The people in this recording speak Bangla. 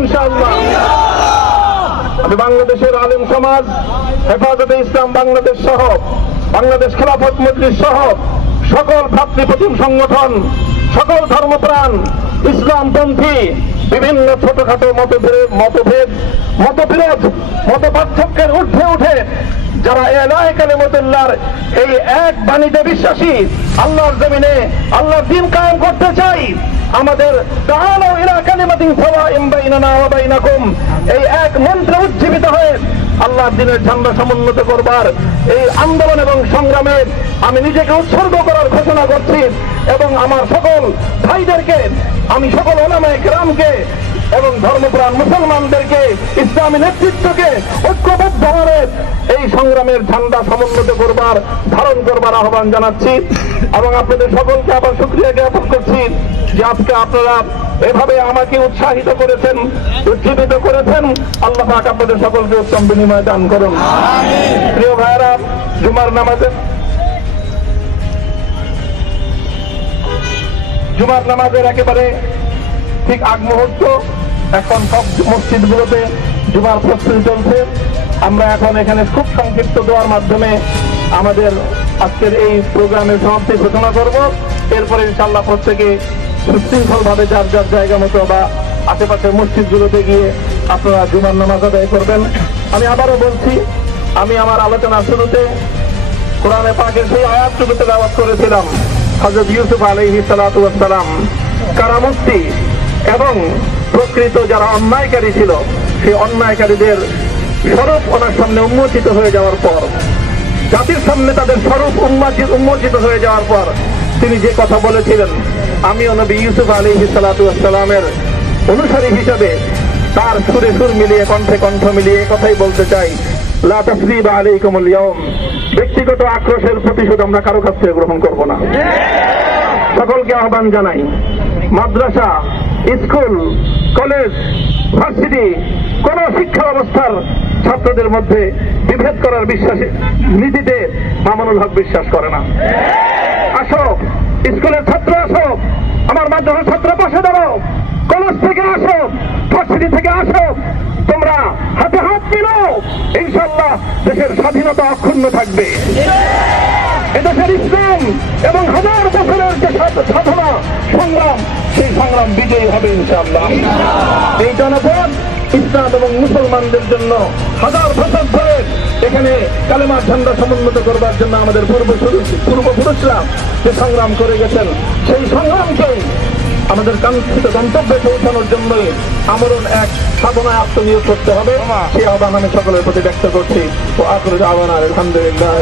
ইনশাআল্লাহ। আমি বাংলাদেশের আলেম সমাজ, হেফাজতে ইসলাম বাংলাদেশ সহ বাংলাদেশ খেলাফত মজলিস সহ সকল ভ্রাতৃপ্রতিম সংগঠন, সকল ধর্মপ্রাণ, ইসলামপন্থী বিভিন্ন ছোটখাটো মতবিরোধ মতপার্থক্যের ঊর্ধ্বে উঠে যারা এলাহে কালিমাতুল্লাহর এই এক বাণীতে বিশ্বাসী, আল্লাহর জমিনে আল্লাহর দ্বীন কায়েম করতে চাই, আমাদের তাআলাউ ইলা কালিমাতিন সাওয়াইন বাইনানা ওয়া বাইনাকুম এই এক মন্ত্রে উজ্জীবিত হয়ে আল্লাহর দ্বীনের ঝান্ডা সমুন্নত করবার এই আন্দোলন এবং সংগ্রামে আমি নিজেকে উৎসর্গ করার ঘোষণা করছি এবং আমার সকল ভাইদেরকে, আমি সকল উলামায়ে কেরামকে এবং ধর্মপ্রাণ মুসলমানদেরকে, ইসলামী নেতৃত্বকে ঐক্যবদ্ধভাবে এই সংগ্রামের ঝান্ডা সমুন্নত করবার, ধারণ করবার আহ্বান জানাচ্ছি এবং আপনাদের সকলকে আবার শুকরিয়া জ্ঞাপন করছি যে আজকে আপনারা এভাবে আমাকে উৎসাহিত করেছেন, উজ্জীবিত করেছেন। আল্লাহ পাক আপনাদের সকলকে উত্তম বিনিময় দান করুন। প্রিয় ভাইয়েরা, জুমার নামাজের একেবারে ঠিক আগ মুহূর্ত, এখন সব মসজিদগুলোতে জুমার প্রস্তুতি চলছে। আমরা এখন এখানে খুব সংক্ষিপ্ত দোয়ার মাধ্যমে আমাদের আজকের এই প্রোগ্রামের সমাপ্তি ঘোষণা করব। এরপরে ইনশাআল্লাহ প্রত্যেকে সুশৃঙ্খলভাবে যার যার জায়গা মতো বা আশেপাশের মসজিদগুলোতে গিয়ে আপনারা জুমার নামাজ আদায় করবেন। আমি আবারও বলছি, আমি আমার আলোচনার শুরুতে কোরআনে পাকের সেই আয়াতটুকু তেলাওয়াত করেছিলাম, হযরত ইউসুফ আলাইহিস সালাতু ওয়াস সালাম কারামুক্তি এবং প্রকৃত যারা অন্যায়কারী ছিল সেই অন্যায়কারীদের স্বরূপ ওনার সামনে উন্মোচিত হয়ে যাওয়ার পর, জাতির সামনে তাদের স্বরূপ উন্মোচিত হয়ে যাওয়ার পর তিনি যে কথা বলেছিলেন, আমিও নবী ইউসুফ আলাইহিস সালাতু ওয়াস সালামের অনুসারী হিসাবে তার সুরে সুর মিলিয়ে, কণ্ঠে কণ্ঠ মিলিয়ে কথাই বলতে চাই, লা তাসরিবা আলাইকুমুল ইয়াউম, ব্যক্তিগত আক্রোশের প্রতিশোধ আমরা কারো কাছ থেকে গ্রহণ করব না। সকলকে আহ্বান জানাই, মাদ্রাসা, স্কুল, কলেজ, ভার্সিটি কোন শিক্ষা ব্যবস্থার ছাত্রদের মধ্যে বিভেদ করার নীতিতে মামুনুল হক বিশ্বাস করে না। আসো, স্কুলের ছাত্র আসো, আমার মাদ্রাসার ছাত্র পাশে দাঁড়াও, কলেজ থেকে আসো, ভার্সিটি থেকে আসো, তোমরা হাতে হাত মিলো, ইনশাআল্লাহ দেশের স্বাধীনতা অক্ষুণ্ণ থাকবে। এদেশের ইসলাম এবং হাজার বছরের যে সাধনা সংগ্রাম, সেই সংগ্রাম বিজয়ী হবে ইনশাআল্লাহ। এই জনপদ ইসলাম এবং মুসলমানদের জন্য হাজার বছর ধরে এখানে কালেমার ঝান্ডা সমুন্নত করবার জন্য আমাদের পূর্বপুরুষরা যে সংগ্রাম করে গেছেন, সেই সংগ্রামকে আমাদের কাঙ্ক্ষিত গন্তব্যে পৌঁছানোর জন্যই আমরণ এক সাধনায় আত্মনিয়োগ করতে হবে। সেই আহ্বান আমি সকলের প্রতি ব্যক্ত করছি। ও আখিরু দাওয়ানা আলহামদুলিল্লাহ।